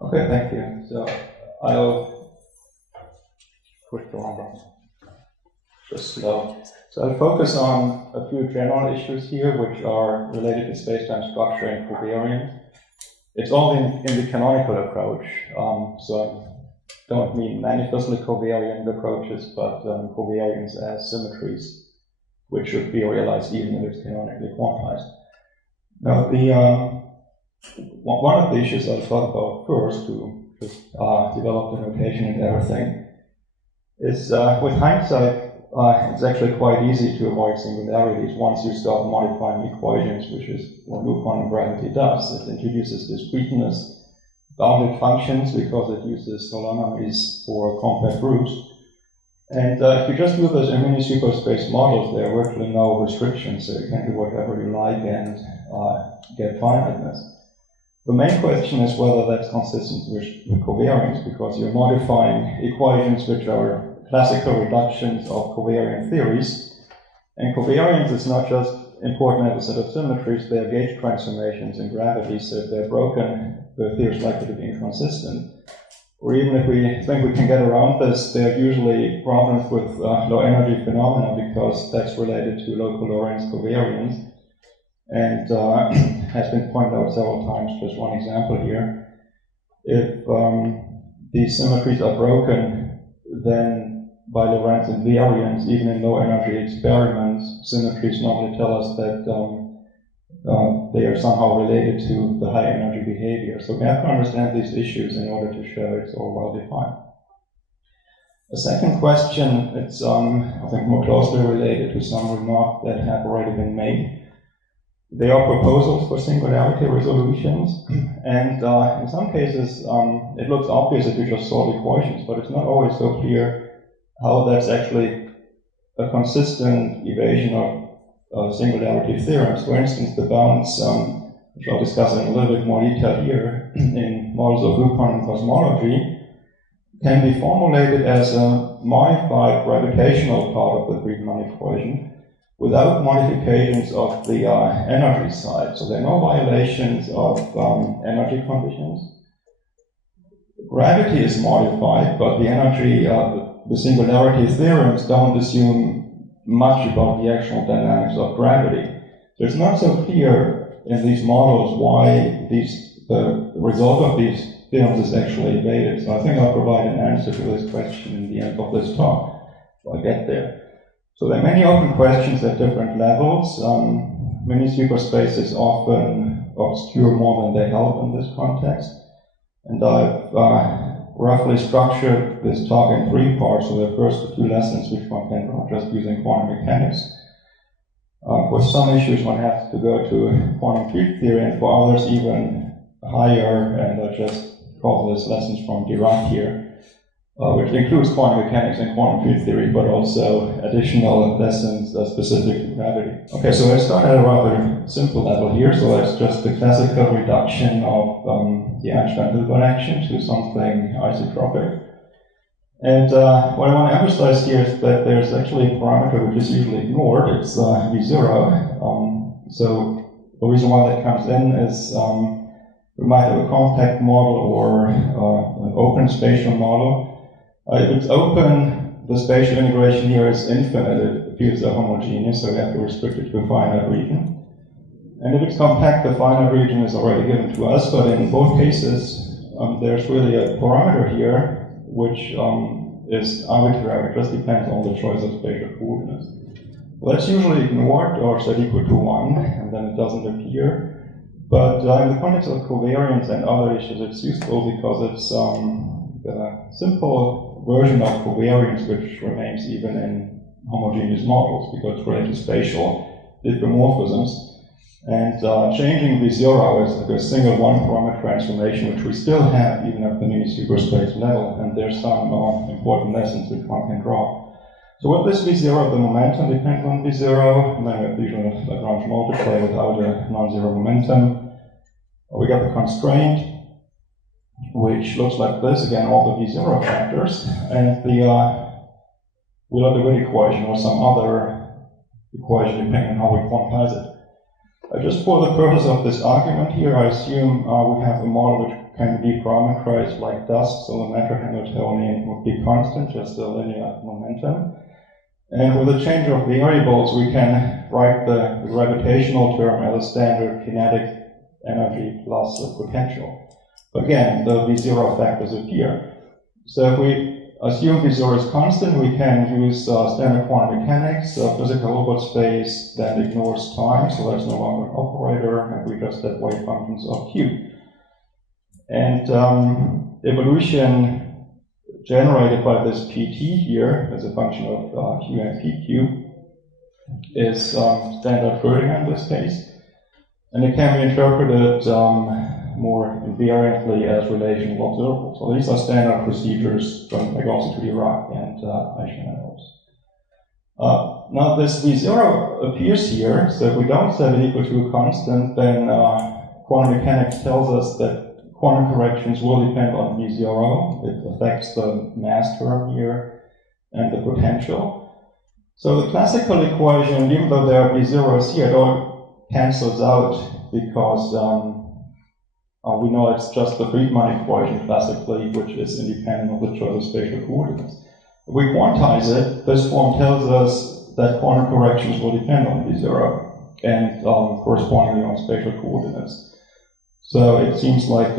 Okay, thank you. So I'll push the wrong button. Just slow. So I'll focus on a few general issues here, which are related to space-time structure and covariance. It's all in the canonical approach. So I don't mean manifestly covariant approaches, but covariance as symmetries, which should be realized even if it's canonically quantized. Now, one of the issues I'll talk about first, to just develop the notation and everything, is with hindsight, it's actually quite easy to avoid singularities once you start modifying equations, which is what loop quantum gravity does. It introduces discreteness, bounded functions, because it uses holonomies for compact groups. And if you just do this in mini superspace models, there are virtually no restrictions, so you can do whatever you like and get finiteness. The main question is whether that's consistent with covariance, because you're modifying equations which are classical reductions of covariant theories. And covariance is not just important as a set of symmetries, they are gauge transformations in gravity, so if they're broken, the theory is likely to be inconsistent. Or even if we think we can get around this, there are usually problems with low energy phenomena, because that's related to local Lorentz covariance. And has been pointed out several times, just one example here. If these symmetries are broken, then by Lorentz invariance, even in low energy experiments, symmetries normally tell us that they are somehow related to the high energy behavior. So we have to understand these issues in order to show it's all well defined. The second question, it's I think more closely related to some remarks that have already been made. There are proposals for singularity resolutions, and in some cases it looks obvious if you just solve equations, but it's not always so clear how that's actually a consistent evasion of singularity theorems. For instance, the bounds, which I'll discuss in a little bit more detail here, in models of loop quantum cosmology, can be formulated as a modified gravitational part of the Friedmann equation, without modifications of the energy side. So there are no violations of energy conditions. Gravity is modified, but the energy, the singularity theorems don't assume much about the actual dynamics of gravity. So it's not so clear in these models why the result of these theorems is actually evaded. So I think I'll provide an answer to this question in the end of this talk, if I get there. So there are many open questions at different levels. Many superspaces often obscure more than they help in this context. And I've roughly structured this talk in three parts. So the first two lessons, which one can draw just using quantum mechanics. For some issues, one has to go to quantum field theory, and for others, even higher. And I just call this lessons from Dirac here. Which includes quantum mechanics and quantum field theory, but also additional lessons specific to gravity. Okay, so I start at a rather simple level here. So that's just the classical reduction of the Einstein-Hilbert action to something isotropic. And what I want to emphasize here is that there's actually a parameter which is usually ignored. It's V0. So the reason why that comes in is we might have a compact model or an open spatial model. If it's open, the spatial integration here is infinite. It appears homogeneous, so we have to restrict it to a finite region. And if it's compact, the finite region is already given to us, but in both cases, there's really a parameter here which is arbitrary. It just depends on the choice of spatial coordinates. Well, that's usually ignored or set equal to 1, and then it doesn't appear. But in the context of covariance and other issues, it's useful because it's a simple version of covariance which remains even in homogeneous models, because it's related to spatial diffeomorphisms. And changing V0 is like a single one-parameter transformation, which we still have even at the mini superspace level, and there's some important lessons which one can draw. So what this V0, the momentum depends on V0, and then we have the usual Lagrange multiplier without a non-zero momentum. We got the constraint, which looks like this, again, all the V0 factors, and the Wheeler-DeWitt equation or some other equation, depending on how we quantize it. Just for the purpose of this argument here, I assume we have a model which can be parameterized like dust, so the matter Hamiltonian would be constant, just a linear momentum. And with a change of variables, we can write the gravitational term as a standard kinetic energy plus the potential. Again, the V0 factors appear. So if we assume V0 is constant, we can use standard quantum mechanics. Physical Hilbert space then ignores time, so that's no longer an operator, and we just have wave functions of Q. And evolution generated by this PT here as a function of Q and PQ is standard Schrödinger in this case. And it can be interpreted more invariantly as relational observables. So these are standard procedures from also to Dirac and Eisenhower's. Now this V0 appears here, so if we don't set it equal to a constant, then quantum mechanics tells us that quantum corrections will depend on V0. It affects the mass term here and the potential. So the classical equation, even though there are V0s here, it all cancels out because we know it's just the Friedmann equation classically, which is independent of the choice of spatial coordinates. If we quantize it, this form tells us that quantum corrections will depend on V0 and correspondingly on spatial coordinates. So it seems like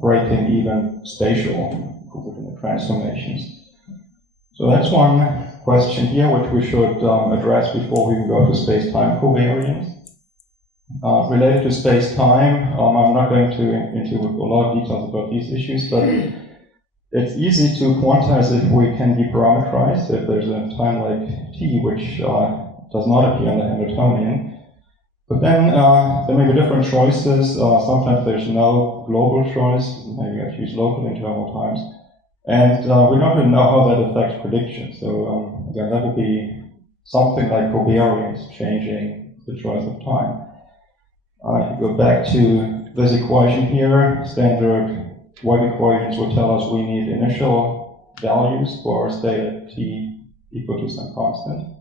breaking even spatial coordinate transformations. So that's one question here which we should address before we go to space-time covariance. Related to space-time, I'm not going into a lot of details about these issues, but it's easy to quantize if we can deparameterize, if there's a time like t which does not appear in the Hamiltonian. But then there may be different choices. Sometimes there's no global choice, maybe I choose local interval times. And we don't really know how that affects prediction. So again, that would be something like covariance changing the choice of time. If you go back to this equation here, standard wave equations will tell us we need initial values for state at t equal to some constant.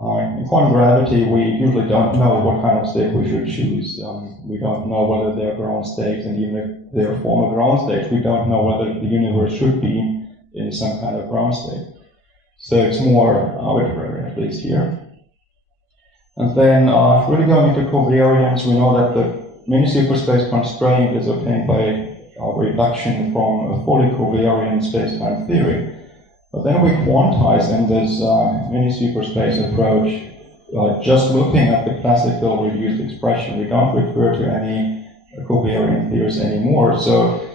In quantum gravity, we usually don't know what kind of state we should choose. We don't know whether they're ground states, and even if they're formal ground states, we don't know whether the universe should be in some kind of ground state. So it's more arbitrary, at least here. And then, really going into covariance, we know that the mini-superspace constraint is obtained by a reduction from a fully covariant space-time theory. But then we quantize in this mini-superspace approach, just looking at the classical reduced expression. We don't refer to any covariant theories anymore. So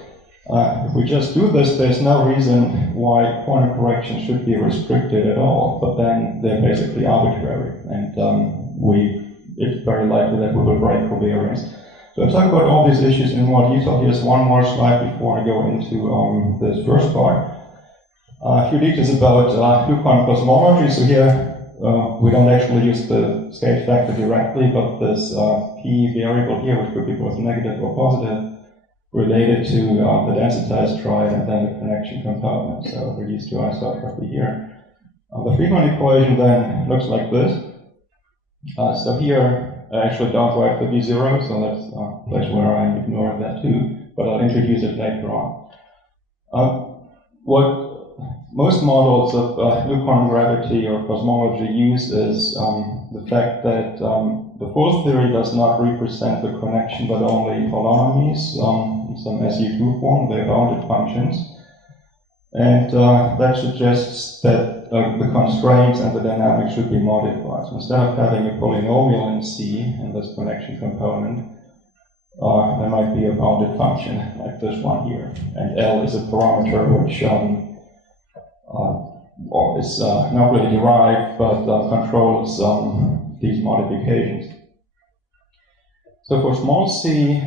if we just do this, there's no reason why quantum corrections should be restricted at all. But then they're basically arbitrary. And it's very likely that we will break covariance. So I'll talk about all these issues in more detail. Here's one more slide before I go into this first part. A few details about quantum cosmology. So here we don't actually use the scale factor directly, but this p variable here, which could be both negative or positive, related to the densitized stride and then the connection component. So reduced to isotropy here. The Friedmann equation then looks like this. So here I actually don't write the V0, so that's a place where I'm ignoring that too, but I'll introduce it later on. What most models of new quantum gravity or cosmology use is the fact that the force theory does not represent the connection but only holonomies in some SU2 form, they're bounded functions. And that suggests that the constraints and the dynamics should be modified. So instead of having a polynomial in C in this connection component, there might be a bounded function like this one here. And L is a parameter which is not really derived, but controls these modifications. So for small c,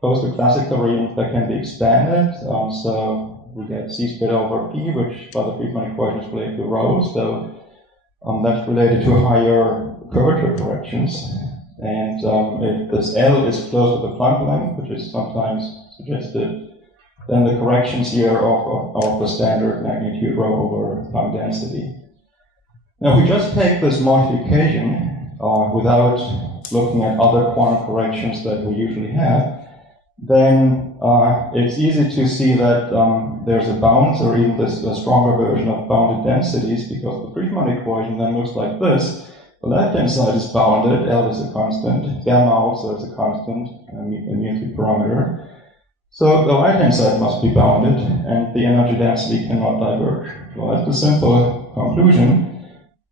close to classical regions that can be expanded. So we get c squared over p, which by the Friedmann equation is related to rho. So that's related to higher curvature corrections. And if this L is close to the Planck length, which is sometimes suggested, then the corrections here are the standard magnitude rho over Planck density. Now, if we just take this modification without looking at other quantum corrections that we usually have, then it's easy to see that there's a bounce, or even this a stronger version of bounded densities, because the Friedmann equation then looks like this. The left-hand side is bounded, L is a constant, gamma also is a constant, a multi-parameter. So the right-hand side must be bounded, and the energy density cannot diverge. Well, that's a simple conclusion,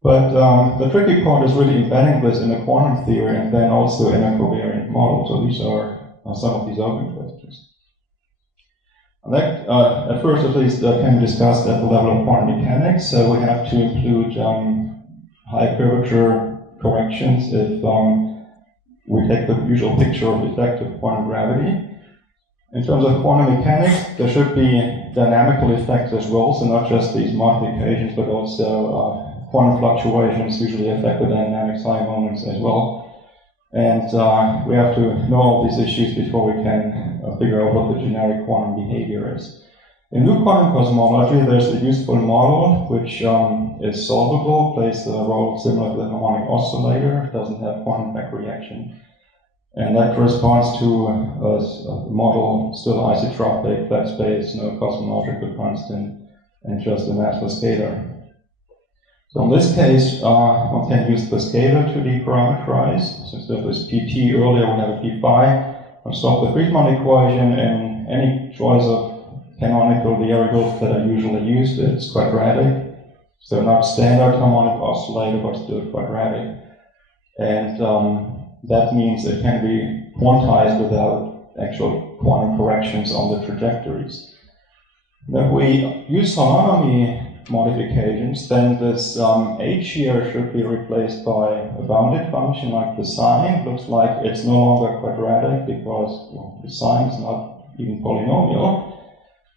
but the tricky part is really embedding this in a quantum theory and then also in a covariant model. So these are some of these open questions. That, at first at least, can be discussed at the level of quantum mechanics. So we have to include high curvature corrections if we take the usual picture of effective quantum gravity. In terms of quantum mechanics, there should be dynamical effects as well, so not just these modifications, but also quantum fluctuations usually affect the dynamics high moments as well. And we have to know all these issues before we can figure out what the generic quantum behavior is. In new quantum cosmology, there's a useful model which is solvable, plays a role similar to the harmonic oscillator, doesn't have quantum back reaction. And that corresponds to a model still isotropic, flat space, no cosmological constant, and just a massless scalar. So in this case, one can use the scalar to deparameterize. Since there was pt earlier, we have a p phi. I'll solve the Friedmann equation, and any choice of canonical variables that are usually used, it's quadratic. So not standard harmonic oscillator, but still quadratic. And that means it can be quantized without actual quantum corrections on the trajectories. If we use holonomy modifications, then this h here should be replaced by a bounded function like the sine. Looks like it's no longer quadratic because the sine is not even polynomial.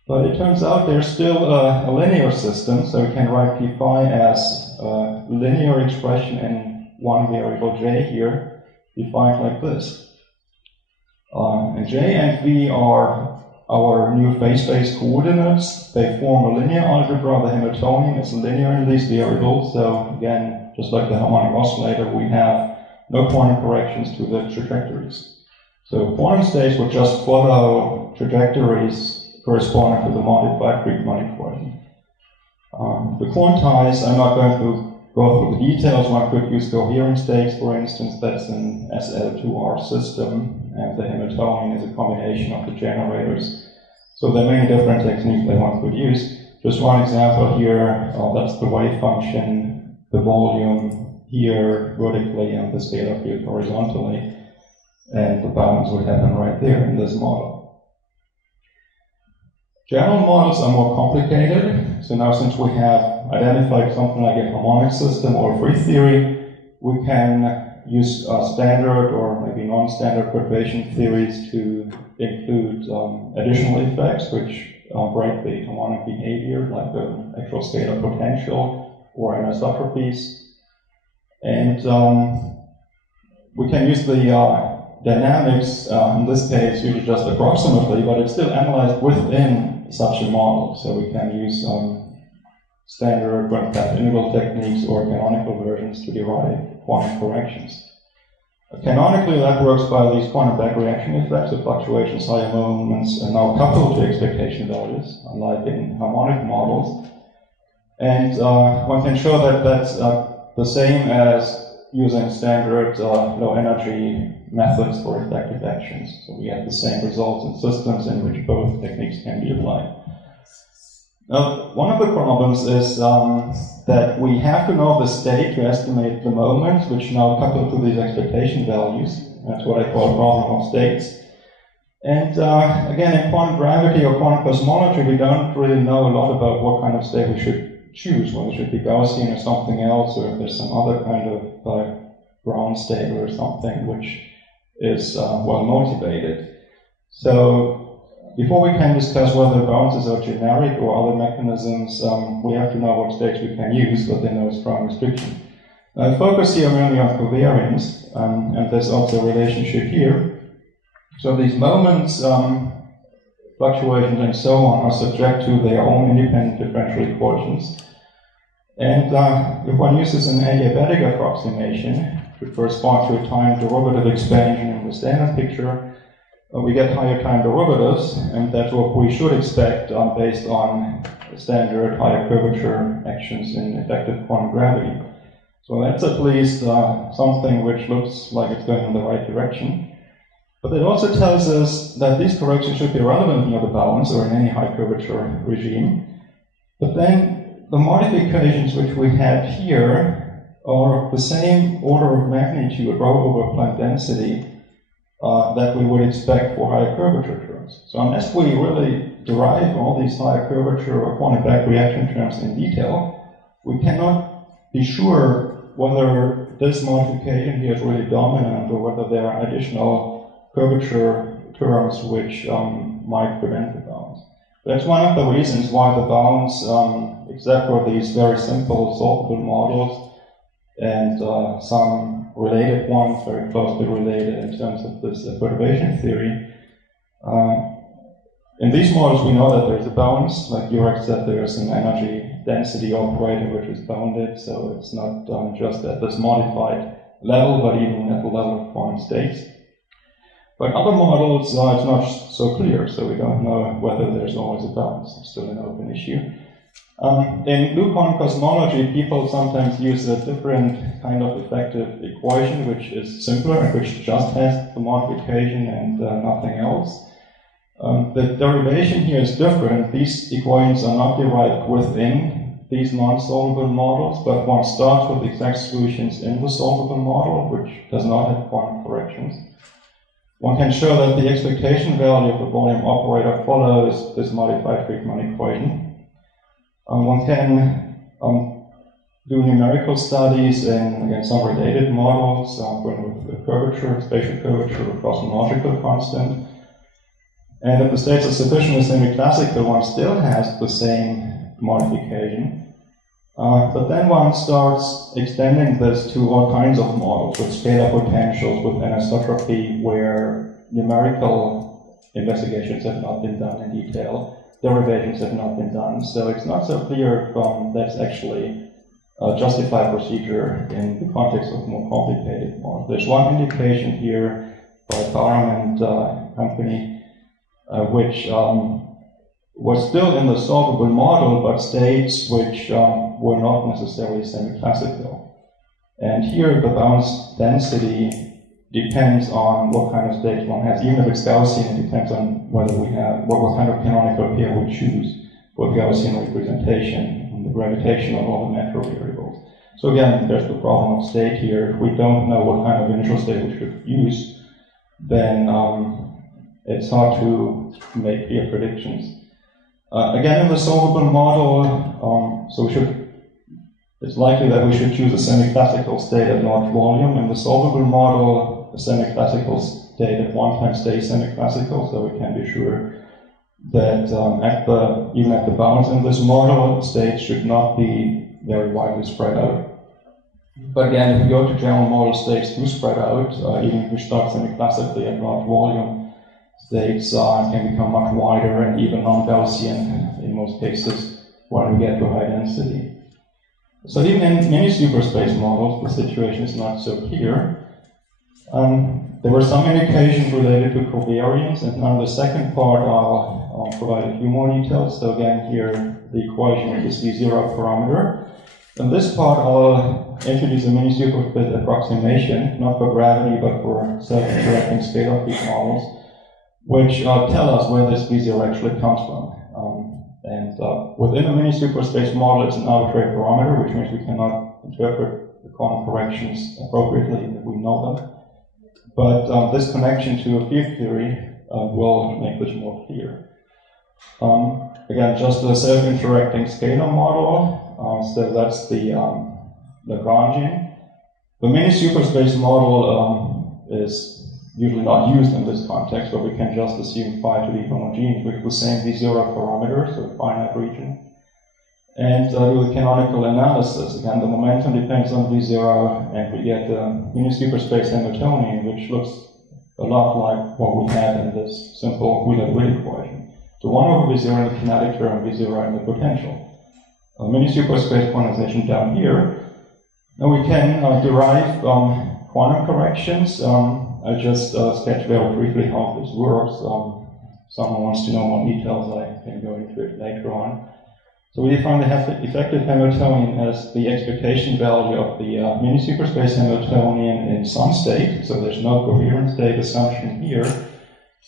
But it turns out there's still a linear system, so we can write p phi as a linear expression in one variable j here, defined like this. And j and v are our new phase-space coordinates. They form a linear algebra. The Hamiltonian is linear in these variables. So again, just like the harmonic oscillator, we have no quantum corrections to the trajectories. So quantum states would just follow trajectories corresponding to the modified Friedmann equation. To quantize, I'm not going to go through the details. One could use coherent states, for instance. That's an SL2R system. And the Hamiltonian is a combination of the generators. So there are many different techniques that one could use. Just one example here, that's the wave function, the volume here vertically and the scalar field horizontally. And the bounds would happen right there in this model. General models are more complicated. So now since we have identified something like a harmonic system or free theory, we can use standard or maybe non-standard perturbation theories to include additional effects which break the harmonic behavior, like the actual scalar potential or anisotropies. And we can use the dynamics, in this case, usually just approximately, but it's still analyzed within such a model. So we can use standard quantum path integral techniques or canonical versions to derive quantum corrections. Canonically, that works by these quantum back reaction effects. The fluctuations, higher moments, are now coupled to expectation values, unlike in harmonic models. And one can show that that's the same as using standard low energy methods for effective actions. So we get the same results in systems in which both techniques can be applied. Now, one of the problems is that we have to know the state to estimate the moments, which now couple to these expectation values. That's what I call problem of states. And again, in quantum gravity or quantum cosmology, we don't really know a lot about what kind of state we should choose, whether it should be Gaussian or something else, or if there's some other kind of ground state or something which is well motivated. So before we can discuss whether bounces are generic or other mechanisms, we have to know what states we can use, but they know strong restriction. I focus here mainly on covariance, and there's also a relationship here. So these moments, fluctuations, and so on are subject to their own independent differential equations. And if one uses an adiabatic approximation to correspond to a time derivative expansion in the standard picture, we get higher time derivatives, and that's what we should expect based on standard higher curvature actions in effective quantum gravity. So that's at least something which looks like it's going in the right direction. But it also tells us that these corrections should be relevant near the bounds or in any high curvature regime. But then the modifications which we had here are of the same order of magnitude, rho over Planck density, that we would expect for higher curvature terms. So unless we really derive all these higher curvature or quantum back reaction terms in detail, we cannot be sure whether this modification here is really dominant or whether there are additional curvature terms which might prevent the bounds. That's one of the reasons why the bounds, except for these very simple solvable models and some related ones, very closely related in terms of this perturbation theory, in these models we know that there's a bounds, like Jurek said, there's an energy density operator which is bounded, so it's not just at this modified level, but even at the level of quantum states. But other models, it's not so clear, so we don't know whether there's always a bounds. It's still an open issue. In loop quantum cosmology, people sometimes use a different kind of effective equation, which is simpler and which just has the modification and nothing else. The derivation here is different. These equations are not derived within these non-solvable models, but one starts with exact solutions in the solvable model, which does not have quantum corrections. One can show that the expectation value of the volume operator follows this modified Friedmann equation. One can do numerical studies in, again, some related models, with curvature, spatial curvature, or cosmological constant. And if the states are sufficiently semi-classical, one still has the same modification. But then one starts extending this to all kinds of models with scalar potentials, with anisotropy, where numerical investigations have not been done in detail, derivations have not been done. So it's not so clear if that's actually a justified procedure in the context of more complicated models. There's one indication here by Barham and company, which was still in the solvable model, but states which were not necessarily semi-classical. And here the bounds density depends on what kind of states one has. Even if it's Gaussian, it depends on whether we have, what kind of canonical pair we choose for the Gaussian representation, and the gravitational or the macro variables. So again, there's the problem of state here. If we don't know what kind of initial state we should use, then it's hard to make clear predictions. Again, in the solvable model, it's likely that we should choose a semi-classical state at large volume. In the solvable model, a semi-classical state at one time stays semi-classical, so we can be sure that even at the bounds in this model, states should not be very widely spread out. But again, if we go to general model, states do spread out, even if we start semi-classically at large volume. States can become much wider and even non-Gaussian in most cases when we get to high density. So even in many superspace models, the situation is not so clear. There were some indications related to covariance, and now the second part I'll provide a few more details. So again, here the equation with this V0 parameter. In this part, I'll introduce a mini superspace approximation, not for gravity, but for self-interacting scalar peak models, which tell us where this V0 actually comes from. Within a mini superspace model, it's an arbitrary parameter, which means we cannot interpret the quantum corrections appropriately if we know them. But this connection to a field theory will make this more clear. Again, just a self-interacting scalar model. So that's the Lagrangian. The mini superspace model is usually not used in this context, but we can just assume phi to be homogeneous with the same V0 parameter, so a finite region. And do the canonical analysis. Again, the momentum depends on V0, and we get a mini superspace Hamiltonian, which looks a lot like what we had in this simple Wheeler-Witt equation. So 1 over V0 in the kinetic term, V0 in the potential. A mini superspace quantization down here. Now we can derive quantum corrections. I just sketch very briefly how this works. Someone wants to know more details, I can go into it later on. So we define the effective Hamiltonian as the expectation value of the mini-superspace Hamiltonian in some state, so there's no coherent state assumption here.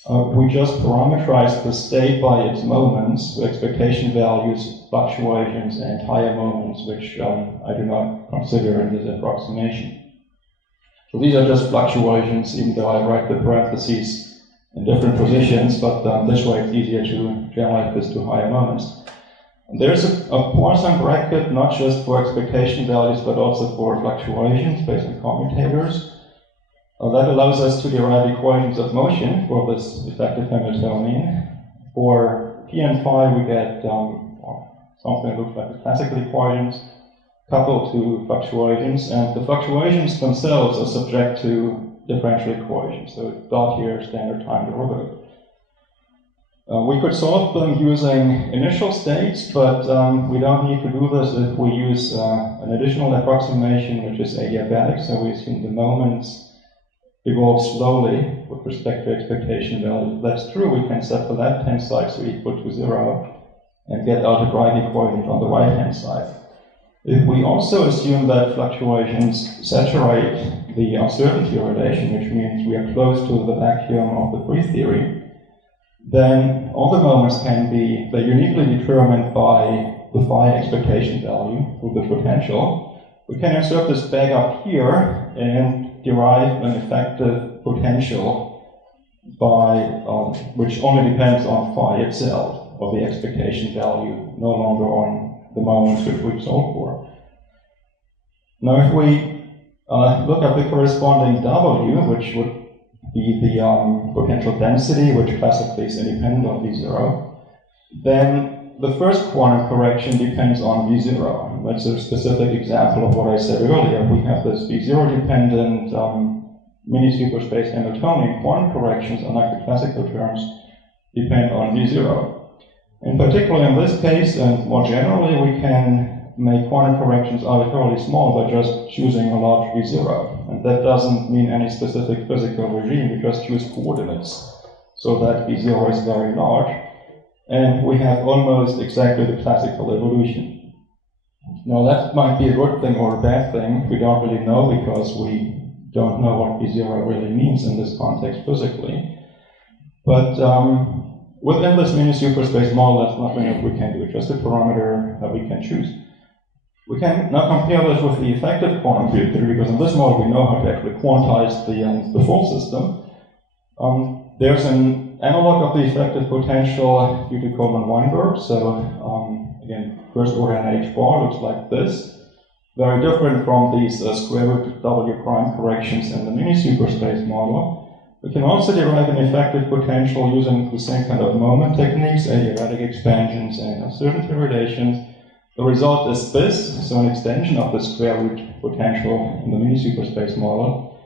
We just parameterize the state by its moments, so expectation values, fluctuations, and higher moments, which I do not consider in this approximation. So these are just fluctuations, even though I write the parentheses in different positions, but this way it's easier to generalize this to higher moments. There's a Poisson bracket, not just for expectation values, but also for fluctuations based on commutators. That allows us to derive equations of motion for this effective Hamiltonian. For p and phi, we get something that looks like the classical equations coupled to fluctuations, and the fluctuations themselves are subject to differential equations. So dot here, standard time derivative. We could solve them using initial states, but we don't need to do this if we use an additional approximation, which is adiabatic. So we assume the moments evolve slowly with respect to expectation value. If that's true, we can set the left-hand side to equal to 0 and get algebraic equations on the right-hand side. If we also assume that fluctuations saturate the uncertainty relation, which means we are close to the vacuum of the free theory, then all the moments can be uniquely determined by the phi expectation value through the potential. We can insert this back up here and derive an effective potential by which only depends on phi itself, or the expectation value, no longer on the moments which we've solved for. Now if we look at the corresponding W, which would be the potential density, which classically is independent of V0, then the first quantum correction depends on V0. That's a specific example of what I said earlier. We have this V0 dependent mini-superspace Hamiltonian. Quantum corrections, unlike the classical terms, depend on V0. In particular, in this case, and more generally, we can make quantum corrections arbitrarily small by just choosing a large V0. And that doesn't mean any specific physical regime, we just choose coordinates so that V0 is very large. And we have almost exactly the classical evolution. Now that might be a good thing or a bad thing, we don't really know because we don't know what V0 really means in this context physically. But within this mini-superspace model, that's nothing that we can do, just a parameter that we can choose. We can now compare this with the effective quantum field theory, because in this model we know how to actually quantize the full system. There's an analog of the effective potential due to Coleman-Weinberg. So again, first order NH bar looks like this. Very different from these square root W prime corrections in the mini-superspace model. We can also derive an effective potential using the same kind of moment techniques, adiabatic expansions and uncertainty relations. The result is this, so an extension of the square root potential in the mini-superspace model.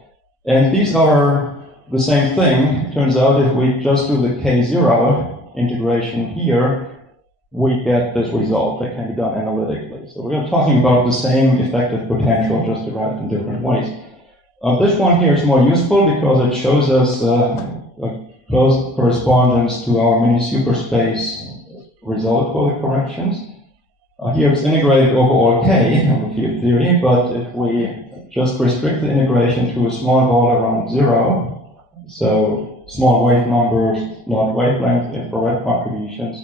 And these are the same thing. Turns out if we just do the K0 integration here, we get this result that can be done analytically. So we're talking about the same effective potential, just derived in different ways. This one here is more useful because it shows us a close correspondence to our mini-superspace result for the corrections. Here it's integrated over all k in the field theory, but if we just restrict the integration to a small ball around 0, so small wave numbers, large wavelength, infrared contributions,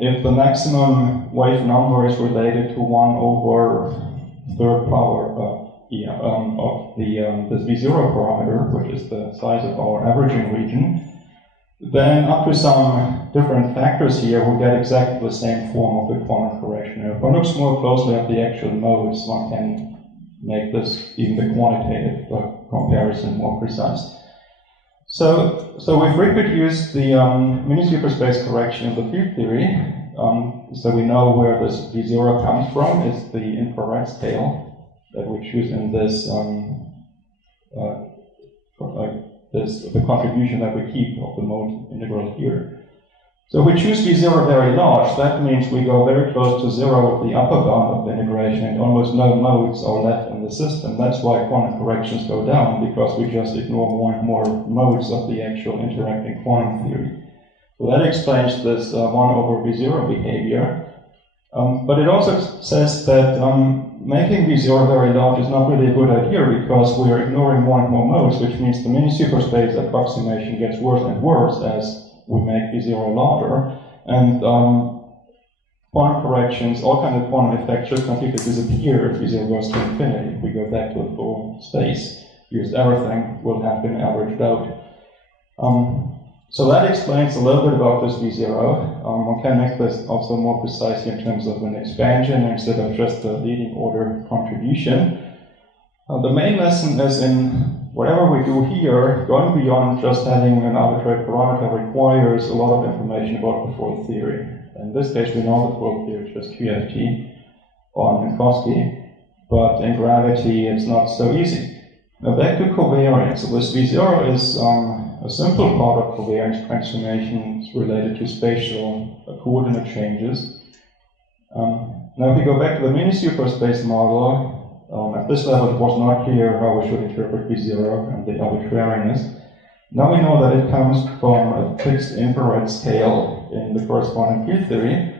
if the maximum wave number is related to 1 over third power of this V0 parameter, which is the size of our averaging region, then up to some different factors here, we get exactly the same form of the quantum correction. If one looks more closely at the actual modes, one can make this, even the quantitative comparison, more precise. So we've reproduced the mini-superspace correction in the field theory. So we know where this V0 comes from. It's the infrared scale that we choose in this the contribution that we keep of the mode integral here. So if we choose V0 very large, that means we go very close to zero at the upper bound of the integration, and almost no modes are left in the system. That's why quantum corrections go down, because we just ignore more and more modes of the actual interacting quantum theory. So that explains this 1 over V0 behavior. But it also says that making V0 very large is not really a good idea, because we are ignoring more and more modes, which means the mini-superspace approximation gets worse and worse as we make V0 larger. And quantum corrections, all kinds of quantum effects just completely disappear if V0 goes to infinity. We go back to the full space, because everything will have been averaged out. So that explains a little bit about this V0. One can make this also more precise in terms of an expansion instead of just a leading order contribution. The main lesson is in whatever we do here, going beyond just having an arbitrary parameter requires a lot of information about the full theory. In this case, we know the full theory is just QFT on Minkowski, but in gravity, it's not so easy. Now back to covariance. So this V0 is a simple part of covariance transformations related to spatial coordinate changes. Now if we go back to the mini-superspace model, at this level it was not clear how we should interpret V0 and the arbitrariness. Now we know that it comes from a fixed infrared scale in the corresponding field theory.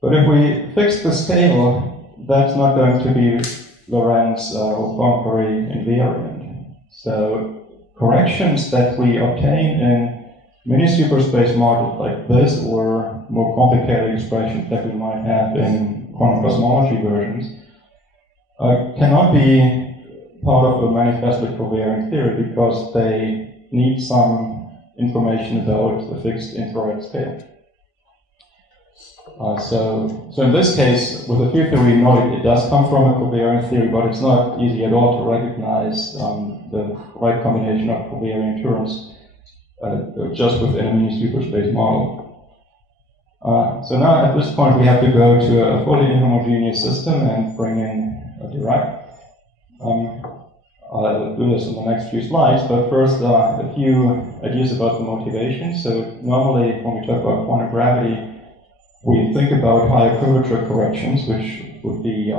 But if we fix the scale, that's not going to be Lorentz or Poincare invariant. So corrections that we obtain in mini-superspace models like this, or more complicated expressions that we might have in quantum cosmology versions, cannot be part of a manifestly covariant theory because they need some information about the fixed infrared scale. So in this case, with the field theory, we know it does come from a covariant theory, but it's not easy at all to recognize the right combination of covariant terms just within a mini-superspace model. So now at this point we have to go to a fully inhomogeneous system and bring in a Dirac. I'll do this in the next few slides, but first a few ideas about the motivation. So normally when we talk about quantum gravity, we think about higher curvature corrections, which would be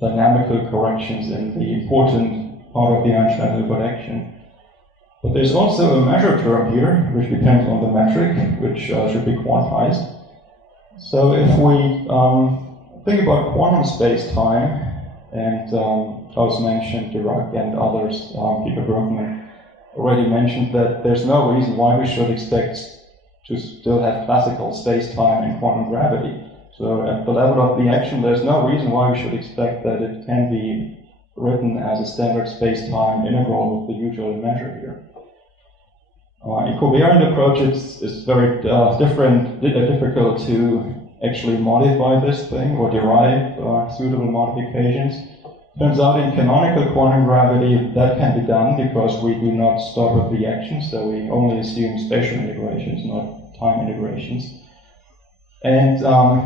dynamical corrections in the important part of the Einstein-Hilbert action. But there's also a measure term here, which depends on the metric, which should be quantized. So if we think about quantum space-time, and Klaus mentioned Dirac and others, Peter Bergman already mentioned that there's no reason why we should expect to still have classical space-time in quantum gravity. So at the level of the action, there's no reason why we should expect that it can be written as a standard space-time integral with the usual measure here. In covariant approaches, it's very difficult to actually modify this thing or derive suitable modifications. Turns out in canonical quantum gravity that can be done because we do not start with the action, so we only assume spatial integrations, not time integrations. And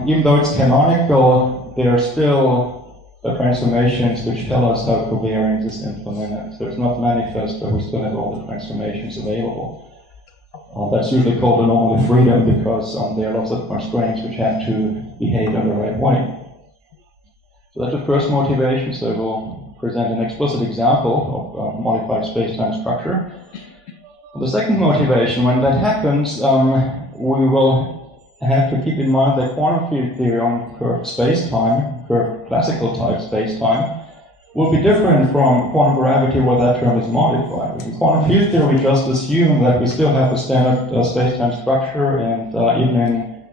even though it's canonical, there are still transformations which tell us how covariance is implemented. So it's not manifest, but we still have all the transformations available. That's usually called anomaly freedom because there are lots of constraints which have to behave in the right way. So that's the first motivation. So we'll present an explicit example of modified space-time structure. The second motivation, when that happens, we will have to keep in mind that quantum field theory on curved space-time, curved classical type space-time, will be different from quantum gravity where that term is modified. In quantum field theory, we just assume that we still have a standard space-time structure, and even in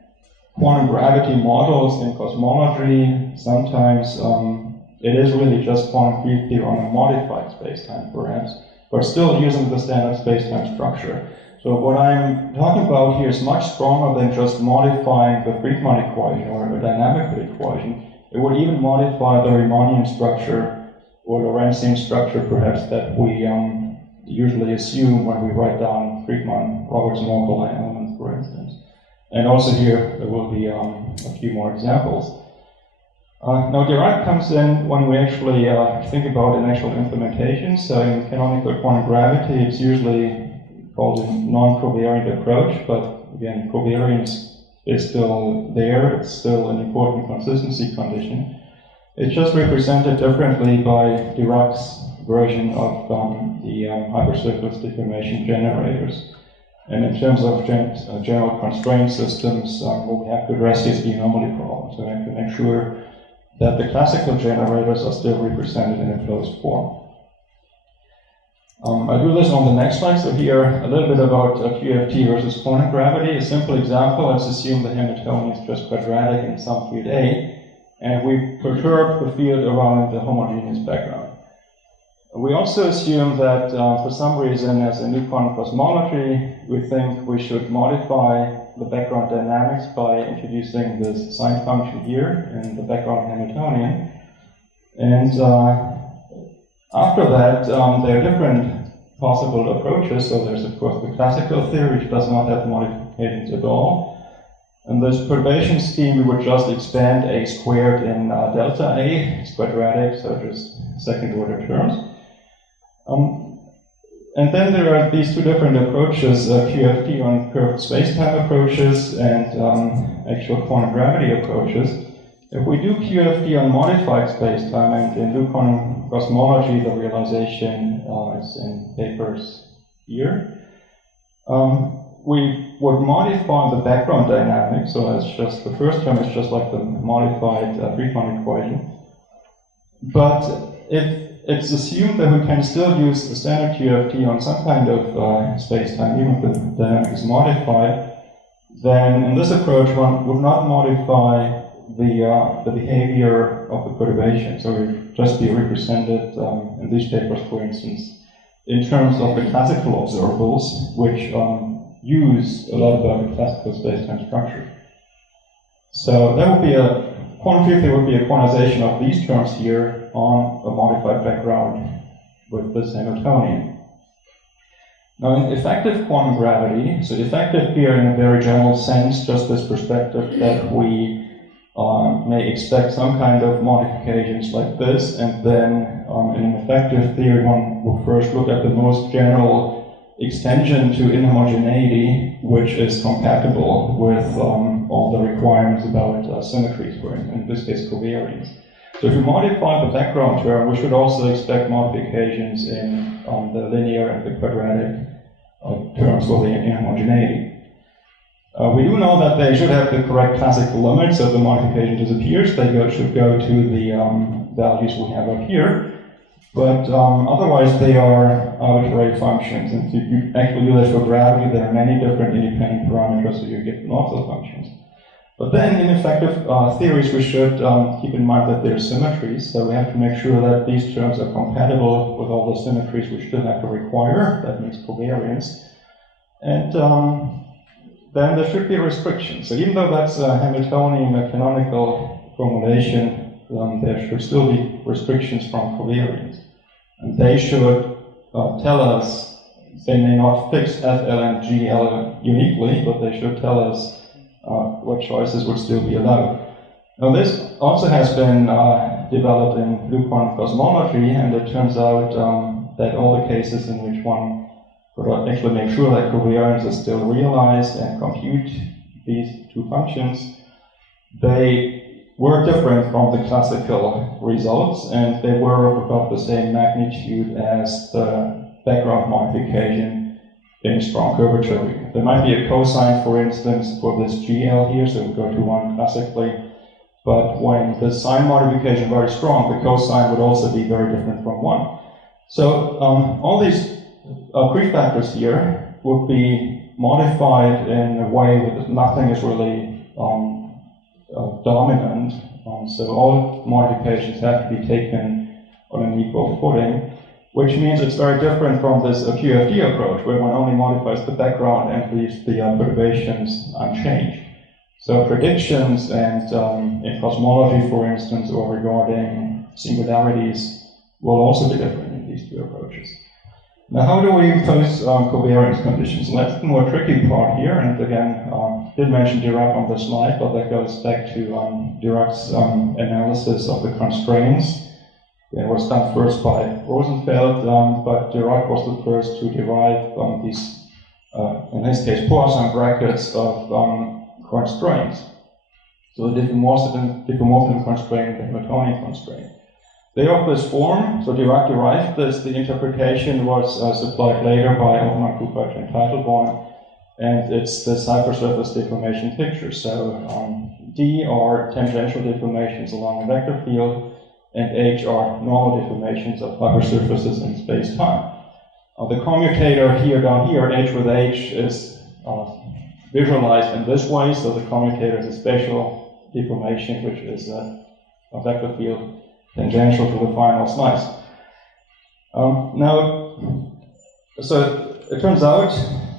quantum gravity models in cosmology, sometimes it is really just quantum field theory on a modified space-time, perhaps, but still using the standard space-time structure. So what I'm talking about here is much stronger than just modifying the Friedmann equation or a dynamical equation. It would even modify the Riemannian structure or Lorentzian structure, perhaps, that we usually assume when we write down Friedmann-Robertson-Walker elements, for instance. And also here, there will be a few more examples. Now, Dirac comes in when we actually think about an actual implementation. So in canonical quantum gravity, it's usually called a non-covariant approach, but again, covariance is still there, it's still an important consistency condition. It's just represented differently by Dirac's version of the hypersurface deformation generators. And in terms of general constraint systems, what we have to address is the anomaly problem. So we have to make sure that the classical generators are still represented in a closed form. I do this on the next slide. So here, a little bit about QFT versus quantum gravity. A simple example, let's assume the Hamiltonian is just quadratic in some field A, and we perturb the field around the homogeneous background. We also assume that for some reason, as a new quantum cosmology, we think we should modify the background dynamics by introducing this sine function here in the background Hamiltonian. And after that, there are different possible approaches. So there's, of course, the classical theory, which does not have modifications at all. In this perturbation scheme, we would just expand A squared in delta A. It's quadratic, so just second-order terms. And then there are these two different approaches, QFT on curved spacetime approaches and actual quantum gravity approaches. If we do QFT on modified spacetime, and in new quantum cosmology, the realization is in papers here, we would modify the background dynamics, so that's just the first term is just like the modified three-point equation. But if it's assumed that we can still use the standard QFT on some kind of space-time, even if the dynamic is modified, then in this approach one would not modify the behavior of the perturbation. So it would just be represented in these papers, for instance, in terms of the classical observables, which use a lot about the classical space-time structure. So that would be quantum field theory would be a quantization of these terms here on a modified background with this Hamiltonian. Now, in effective quantum gravity, so effective here in a very general sense, just this perspective that we may expect some kind of modifications like this, and then in an effective theory, one will first look at the most general extension to inhomogeneity, which is compatible with all the requirements about symmetries, for in this case covariance. So if we modify the background term, we should also expect modifications in the linear and the quadratic terms for the inhomogeneity. We do know that they should have the correct classical limits, so if the modification disappears, they should go to the values we have up here. But otherwise, they are arbitrary functions. And if you actually do this for gravity, there are many different independent parameters, so you get lots of functions. But then, in effective theories, we should keep in mind that there are symmetries. So we have to make sure that these terms are compatible with all the symmetries we still have to require. That means covariance. And then there should be a restriction. So even though that's a Hamiltonian canonical formulation, there should still be restrictions from covariance. And they should tell us, they may not fix FL and GL uniquely, but they should tell us what choices would still be allowed. Now this also has been developed in blue quantum cosmology, and it turns out that all the cases in which one could actually make sure that covariance is still realized and compute these two functions, they were different from the classical results, and they were of about the same magnitude as the background modification in strong curvature. There might be a cosine, for instance, for this GL here, so we go to 1 classically, but when the sine modification is very strong, the cosine would also be very different from 1. So all these prefactors here would be modified in a way that nothing is really dominant, so all modifications have to be taken on an equal footing, which means it's very different from this QFD approach, where one only modifies the background and leaves the perturbations unchanged. So predictions and in cosmology, for instance, or regarding singularities will also be different in these two approaches. Now, how do we impose covariance conditions? And that's the more tricky part here, and again, did mention Dirac on the slide, but that goes back to Dirac's analysis of the constraints. It was done first by Rosenfeld, but Dirac was the first to derive these in this case, Poisson brackets of constraints. So the diffeomorphism constraint and the Hamiltonian constraint. They are of this form, so Dirac derived this. The interpretation was supplied later by Altman, Kupach, and Teitelbaum, and it's this hypersurface deformation picture. So D are tangential deformations along a vector field, and H are normal deformations of hypersurfaces in space-time. The commutator here down here, H with H, is visualized in this way. So the commutator is a spatial deformation, which is a vector field tangential to the final slice. Now, so it turns out,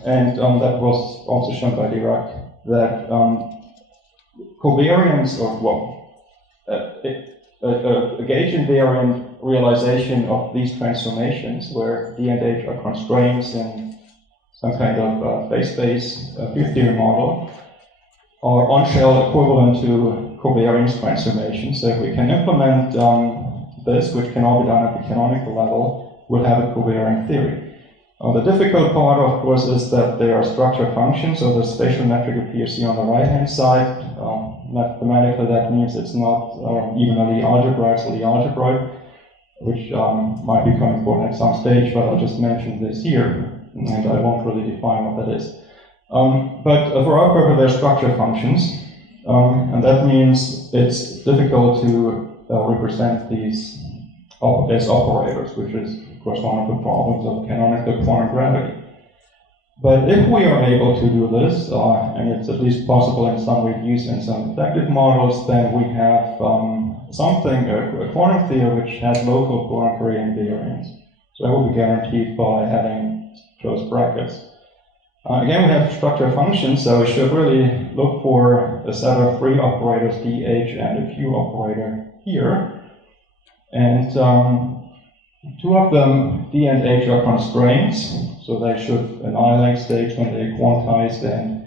and that was also shown by Dirac, that covariance, or a gauge invariant realization of these transformations, where D and H are constraints in some kind of phase space field theory model, are on-shell equivalent to covariance transformations. So if we can implement this, which can all be done at the canonical level, we'll have a covariant theory. The difficult part, of course, is that they are structure functions, so the spatial metric appears here on the right-hand side. Mathematically, that means it's not even a Lie algebra, it's a Lie algebra, which might become important at some stage, but I'll just mention this here, and I won't really define what that is. But for our purpose, they're structure functions, and that means it's difficult to represent these as operators, which is, of course, one of the problems of canonical quantum gravity. But if we are able to do this, and it's at least possible in some reviews and some effective models, then we have something, a quantum theory which has local Poincare invariance. So that will be guaranteed by having closed brackets. Again, we have structure functions, so we should really look for a set of three operators, D, H, and a Q operator here. And two of them, D and H, are constraints, so they should annihilate states when they quantized and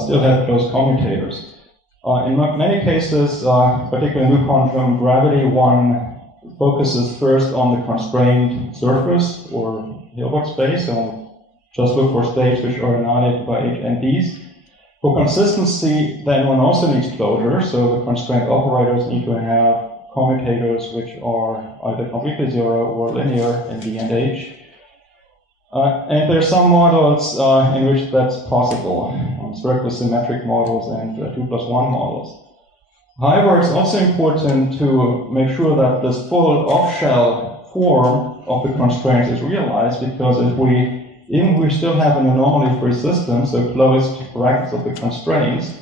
still have closed commutators. In many cases, particularly in new quantum gravity, one focuses first on the constrained surface or Hilbert space, and just look for states which are annihilated by H and Ds. For consistency, then one also needs closure, so the constraint operators need to have commutators which are either completely zero or linear in D and H. And there are some models in which that's possible, spherical symmetric models and 2+1 models. However, it's also important to make sure that this full off-shell form of the constraints is realized, because even if we still have an anomaly-free system, so closed brackets of the constraints,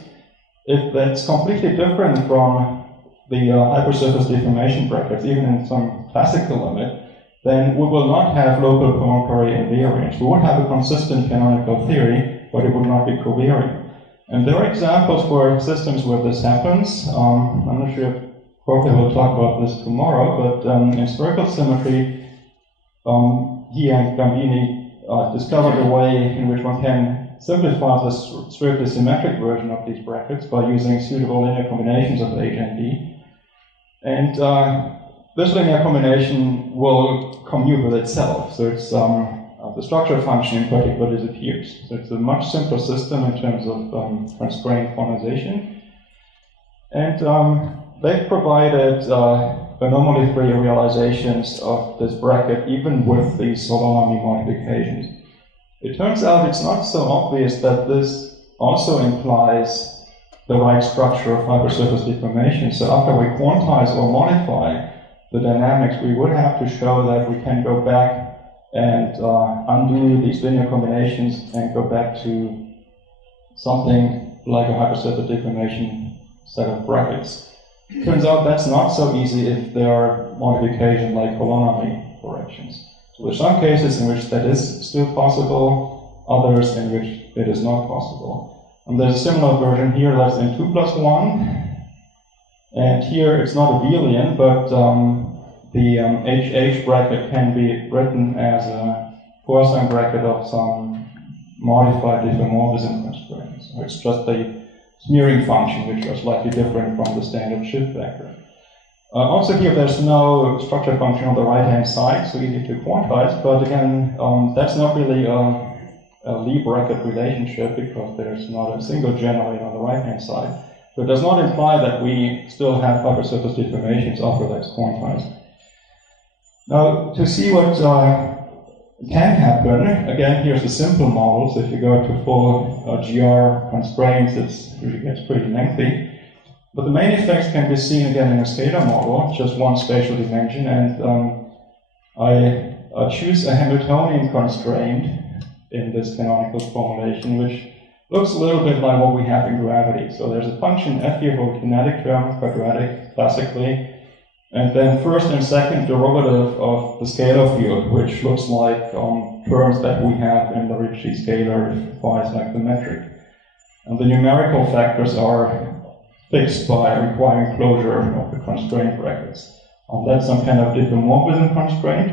if that's completely different from the hypersurface deformation brackets, even in some classical limit, then we will not have local Poincare invariance. We would have a consistent canonical theory, but it would not be covariant. And there are examples for systems where this happens. I'm not sure if Jorge will talk about this tomorrow, but in spherical symmetry, he and Gambini discovered a way in which one can simplify the strictly symmetric version of these brackets by using suitable linear combinations of H and D. And this linear combination will commute with itself. So it's the structure function in particular disappears. So it's a much simpler system in terms of constraint quantization. And they've provided anomaly-free realizations of this bracket even with these holonomy modifications. It turns out it's not so obvious that this also implies the right structure of hypersurface deformation. So after we quantize or modify the dynamics, we would have to show that we can go back and undo these linear combinations and go back to something like a hypersurface deformation set of brackets. Turns out that's not so easy if there are modifications like holonomy corrections. So there are some cases in which that is still possible, others in which it is not possible. And there's a similar version here that's in 2+1. And here it's not abelian, but the HH bracket can be written as a Poisson bracket of some modified diffeomorphism constraints. So it's just a smearing function, which are slightly different from the standard shift vector. Also here, there's no structure function on the right-hand side, so easy to quantize, but again, that's not really a a Lie bracket relationship because there's not a single generator on the right-hand side. So it does not imply that we still have hypersurface deformations after that's quantized. Now, to see what can happen, again, here's a simple model. So if you go to full GR constraints, it usually gets pretty lengthy. But the main effects can be seen again in a scalar model, just one spatial dimension, and I choose a Hamiltonian constraint in this canonical formulation, which looks a little bit like what we have in gravity. So there's a function f here for kinetic term, quadratic classically, and then first and second derivative of the scalar field, which looks like terms that we have in the Ricci scalar if phi is like the metric. And the numerical factors are fixed by requiring closure of the constraint brackets. That's some kind of diffeomorphism constraint.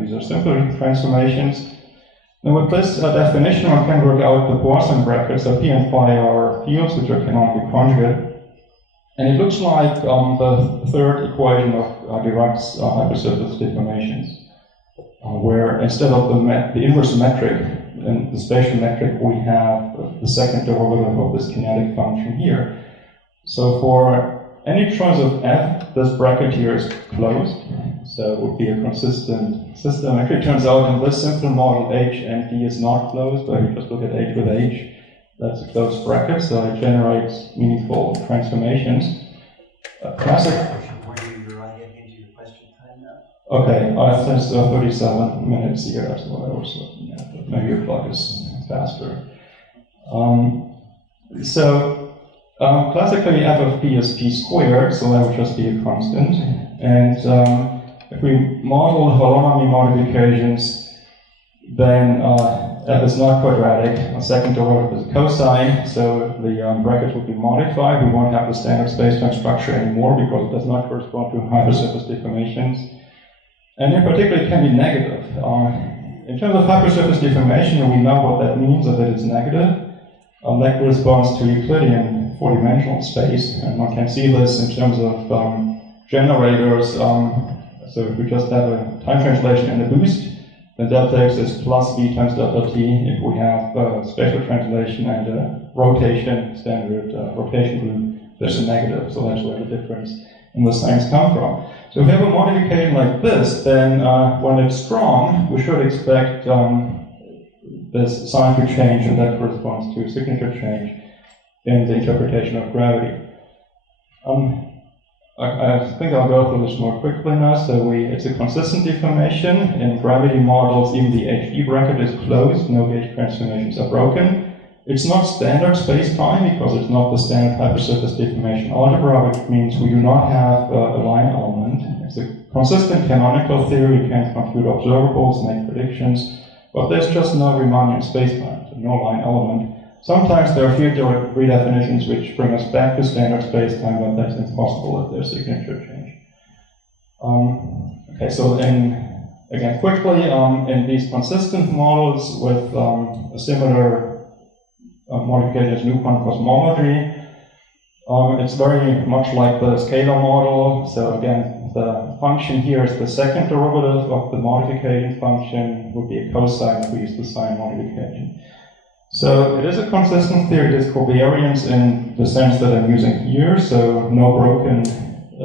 These are simple transformations. And with this definition, one can work out the Poisson brackets. So p and phi are fields which are canonically conjugate. And it looks like the third equation of Dirac's hypersurface deformations, where instead of the inverse metric and the spatial metric, we have the second derivative of this kinetic function here. So for any choice of f, this bracket here is closed, so it would be a consistent system. Actually, it turns out in this simple model, h and d is not closed, but we just look at h with h. That's a closed bracket, so it generates meaningful transformations. Classic. You're right into your question time now. Okay, since 37 minutes here, that's what I was looking at, but maybe your clock is faster. Classically, f of p is p squared, so that would just be a constant. And if we model holonomy modifications, then f is not quadratic. The second derivative is a cosine, so the brackets will be modified. We won't have the standard space-time structure anymore because it does not correspond to hypersurface deformations. And in particular, it can be negative. In terms of hypersurface deformation, we know what that means, that it is negative. That corresponds to Euclidean four-dimensional space, and one can see this in terms of generators. So if we just have a time translation and a boost, then delta x is plus v times delta t. If we have a spatial translation and a rotation, standard rotation group, there's a negative. So that's where the difference in the signs come from. So if we have a modification like this, then when it's strong, we should expect this sign to change, and that corresponds to a signature change in the interpretation of gravity. I think I'll go through this more quickly now. So it's a consistent deformation. In gravity models, even the HD bracket is closed, no gauge transformations are broken. It's not standard space-time because it's not the standard hypersurface deformation algebra, which means we do not have a line element. It's a consistent canonical theory. You can compute observables, make predictions, but there's just no Riemannian space-time, so no line element. Sometimes there are field redefinitions which bring us back to standard space-time, but that's impossible if there's signature change. Okay, so again, quickly, in these consistent models with a similar modification as Newton cosmology, it's very much like the scalar model. So again, the function here is the second derivative of the modification function, would be a cosine if we use the sine modification. So it is a consistent theory. It is covariance in the sense that I'm using here, so no broken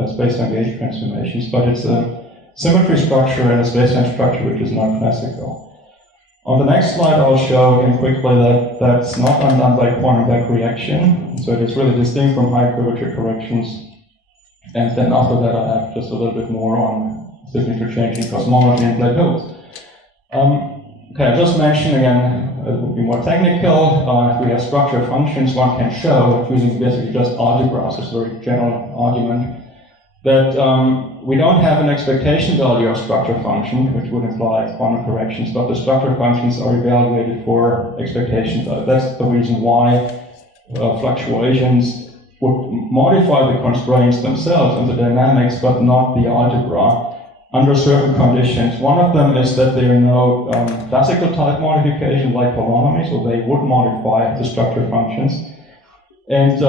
space-time gauge transformations, but it's a symmetry structure and a space-time structure which is not classical. On the next slide, I'll show again quickly that that's not undone by quantum back reaction, so it is really distinct from high curvature corrections. And then after that, I'll have just a little bit more on signature change in cosmology and plateaus. Okay, I just mentioned again, it would be more technical. If we have structure functions, one can show, using basically just algebra, so it's a very general argument, that we don't have an expectation value of structure function, which would imply quantum corrections, but the structure functions are evaluated for expectation value. That's the reason why fluctuations would modify the constraints themselves and the dynamics, but not the algebra, under certain conditions. One of them is that there are no classical type modifications like holonomy, so they would modify the structure functions. And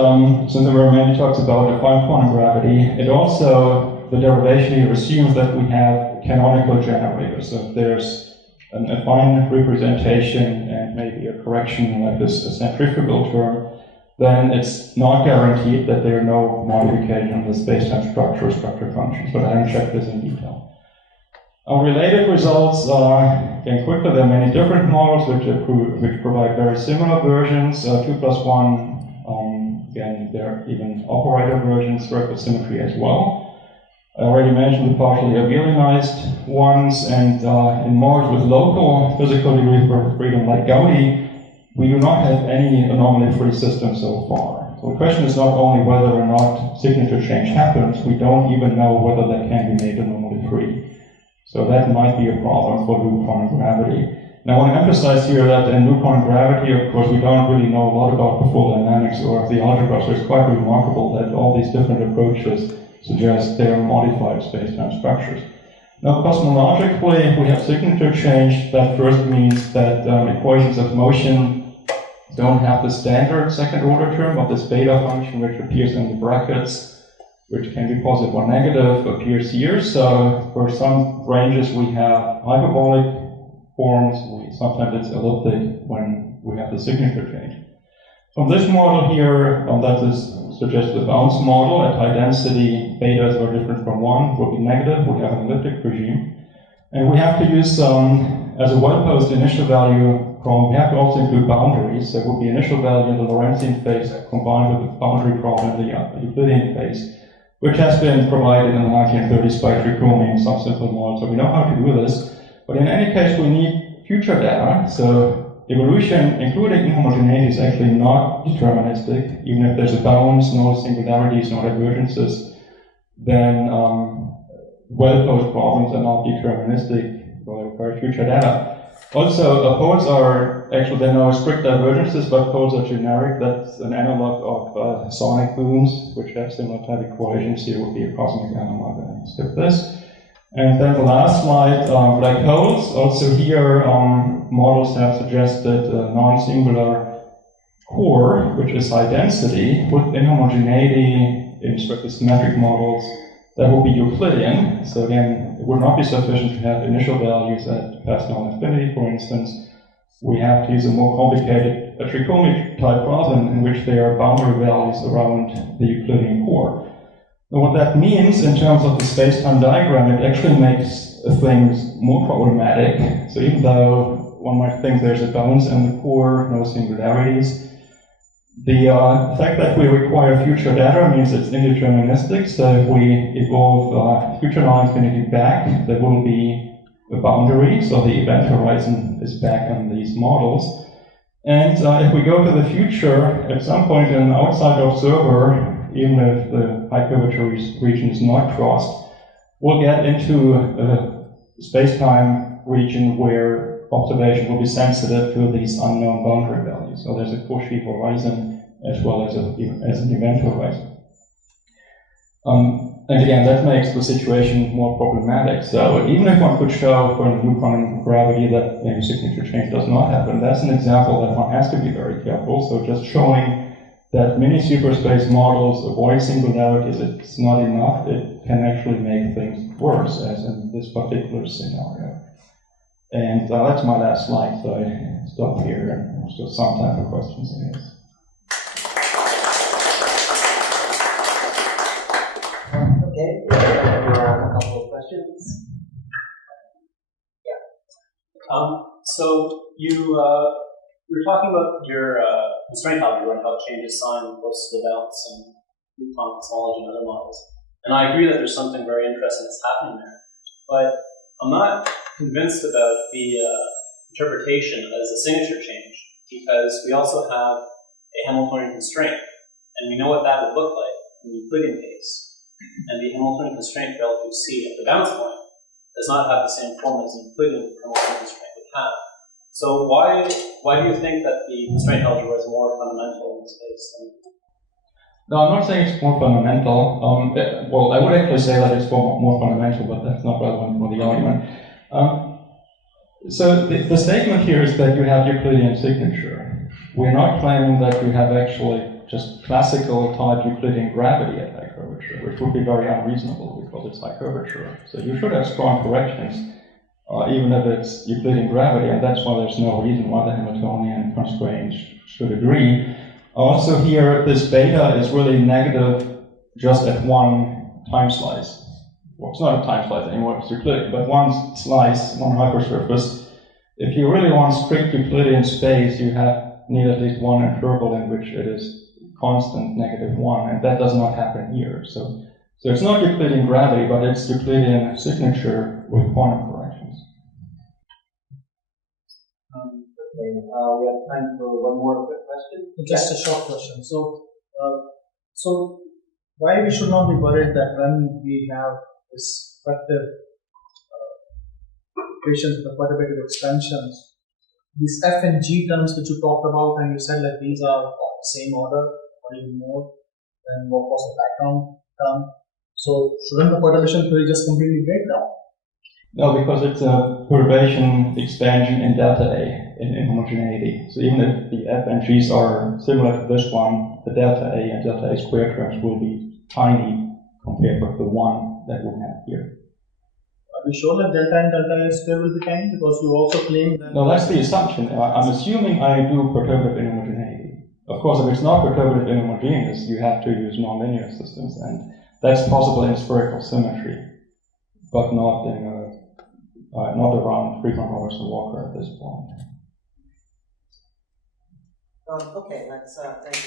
since there were many talks about defined quantum gravity, it also, the derivation here assumes that we have canonical generators. So if there's a fine representation and maybe a correction like this, a centrifugal term, then it's not guaranteed that there are no modifications in the space-time structure or structure functions, but I haven't checked this in detail. Related results, again quickly, there are many different models which provide very similar versions, 2+1, again, there are even operator versions, circle symmetry as well. I already mentioned the partially abelianized ones, and in models with local physical degree of freedom like Gaudi, we do not have any anomaly-free system so far. So the question is not only whether or not signature change happens, we don't even know whether that can be made anomaly-free. So that might be a problem for loop quantum gravity. Now I want to emphasize here that in loop quantum gravity, of course, we don't really know a lot about the full dynamics or the algebra, so it's quite remarkable that all these different approaches suggest they are modified space-time structures. Now, cosmologically, we have signature change. That first means that equations of motion don't have the standard second-order term of this beta function, which appears in the brackets, which can be positive or negative, appears here. So for some ranges, we have hyperbolic forms. Sometimes it's elliptic when we have the signature change. From this model here, that is suggests the bounce model at high density, betas are different from 1, will be negative, we have an elliptic regime. And we have to use, as a well-posed initial value problem, we have to also include boundaries. There will be initial value in the Lorentzian phase combined with the boundary problem in the Euclidean phase, which has been provided in the 1930s by Tricomi in some simple models. So we know how to do this. But in any case, we need future data. So evolution, including inhomogeneity, is actually not deterministic. Even if there's a bounce, no singularities, no divergences, then well-posed problems are not deterministic, so they require future data. Also, poles are actually, there are no strict divergences, but poles are generic. That's an analog of sonic booms, which have similar type equations. Here would be a cosmic analog. I skip this. And then the last slide, black holes. Also here, models have suggested a non-singular core, which is high density, with inhomogeneity in strictly symmetric models. That would be Euclidean. So again, it would not be sufficient to have initial values at Pascal infinity, for instance. We have to use a more complicated Tricomi type problem in which there are boundary values around the Euclidean core. Now, what that means in terms of the space-time diagram, it actually makes things more problematic. So even though one might think there's a bounce in the core, no singularities, the fact that we require future data means it's indeterministic. So if we evolve future non-infinity back, there will be a boundary. So the event horizon is back in these models. And if we go to the future, at some point in an outside observer, even if the high curvature region is not crossed, we'll get into a space-time region where observation will be sensitive to these unknown boundary values. So there's a Cauchy horizon as well as an event horizon. And again, that makes the situation more problematic. So even if one could show for loop quantum gravity that maybe signature change does not happen, that's an example that one has to be very careful. So just showing that many superspace models avoid singularities, it's not enough. It can actually make things worse, as in this particular scenario. And that's my last slide, so I stop here and there's still some time for questions, I guess. Okay, a couple of questions. Yeah. So you were talking about your constraint algebra and how it changes sign close to the bounce and loop quantum cosmology and other models. And I agree that there's something very interesting that's happening there. But I'm not convinced about the interpretation as a signature change, because we also have a Hamiltonian constraint, and we know what that would look like in the Euclidean case. And the Hamiltonian constraint for L2C at the bounce point does not have the same form as the Euclidean Hamiltonian constraint would have. So why do you think that the constraint algebra is more fundamental in this case than? No, I'm not saying it's more fundamental. Well, I would actually say that it's more fundamental, but that's not relevant for the argument. So the statement here is that you have Euclidean signature. We're not claiming that you have actually just classical type Euclidean gravity at high curvature, which would be very unreasonable because it's high curvature. So you should have strong corrections even if it's Euclidean gravity, and that's why there's no reason why the Hamiltonian constraints should agree. Also here, this beta is really negative just at one time slice. Well, it's not a time slice anymore, it's Euclidean, but one slice, one hypersurface. If you really want strict Euclidean space, you need at least one interval in which it is constant -1, and that does not happen here. So it's not Euclidean gravity, but it's Euclidean signature with quantum corrections. Okay, we have time for one more quick question. Just a short question. So why we should not be worried that when we have this vector equations with quite a bit of expansions, these f and g terms which you talked about, and you said like these are of the same order or even more than what was the background term. So shouldn't the perturbation theory just completely break down? No, because it's a perturbation expansion in delta A in homogeneity. So even if the f and g's are similar to this one, the delta A and delta A squared terms will be tiny compared with the one that we have here. Are we sure that delta and delta A squared will be tiny? Because you also claim that... No, that's the assumption. I'm assuming I do perturbative inhomogeneity. Of course, if it's not perturbative inhomogeneous, you have to use nonlinear systems, and that's possible in spherical symmetry, but not in not around Friedmann, Robertson, Walker at this point. Okay, let's thank you.